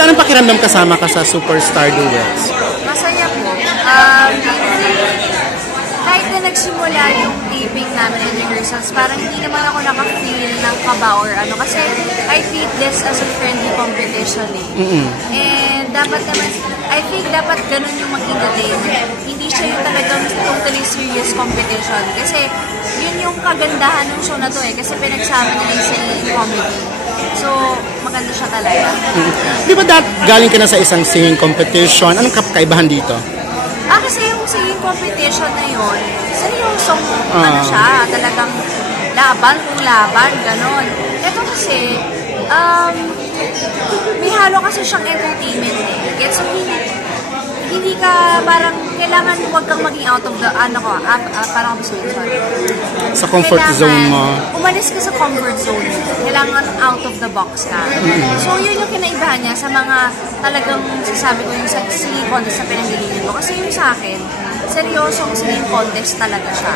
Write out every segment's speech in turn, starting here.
Chika, anong pakiramdam kasama ka sa Superstar Duets? Masaya po. Kahit na nagsimula yung taping namin in rehearsals, parang hindi naman ako naka-feel ng kaba or ano. Kasi I treat this as a friendly competition eh. And dapat naman, I think dapat ganun yung maging dating. Hindi siya yung talagang totally serious competition. Kasi yun yung kagandahan ng show na to eh. Kasi pinagsama nila yung singing comedy. So, maganda siya talaga. Di ba galing ka na sa isang singing competition? Anong kaibahan dito? Kasi yung singing competition na yun, seryosong ano siya, talagang laban kung laban, ganon. Ito kasi, may halo kasi siyang entertainment eh. Gets so, hindi ka parang kailangan huwag kang maging out of the parang sorry. Sa comfort zone mo. Umalis ka sa comfort zone. Kailangan out of the box ka. So yun yung kinaibahan niya sa mga talagang sasabi ko yung sa singing contest sa pinangilinan ko. Kasi yung sa akin, seryosong singing contest talaga siya.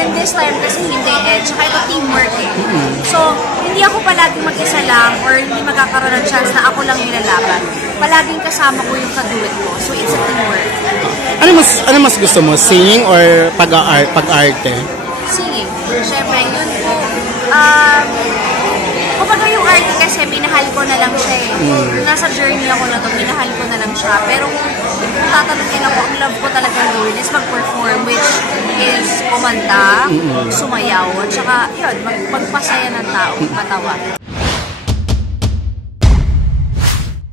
And this time kasi hindi tsaka ito teamwork eh. So hindi ako palaging mag-isa lang or hindi magkakaroon ng chance na ako lang nilalaban. Palaging kasama ko yung kaduet ko. So it's a teamwork. Ano mas gusto mo? Singing or pag-arte? Singing. Siyempre, yun po. Kumbaga yung arte kasi, minahal ko na lang siya eh. Nasa journey ako na to, minahal ko na lang siya. Pero kung tatanungin ako, ang love ko talaga yun is mag-perform, which is kumanta, sumayaw, at saka yun, magpasaya ng tao, matawa.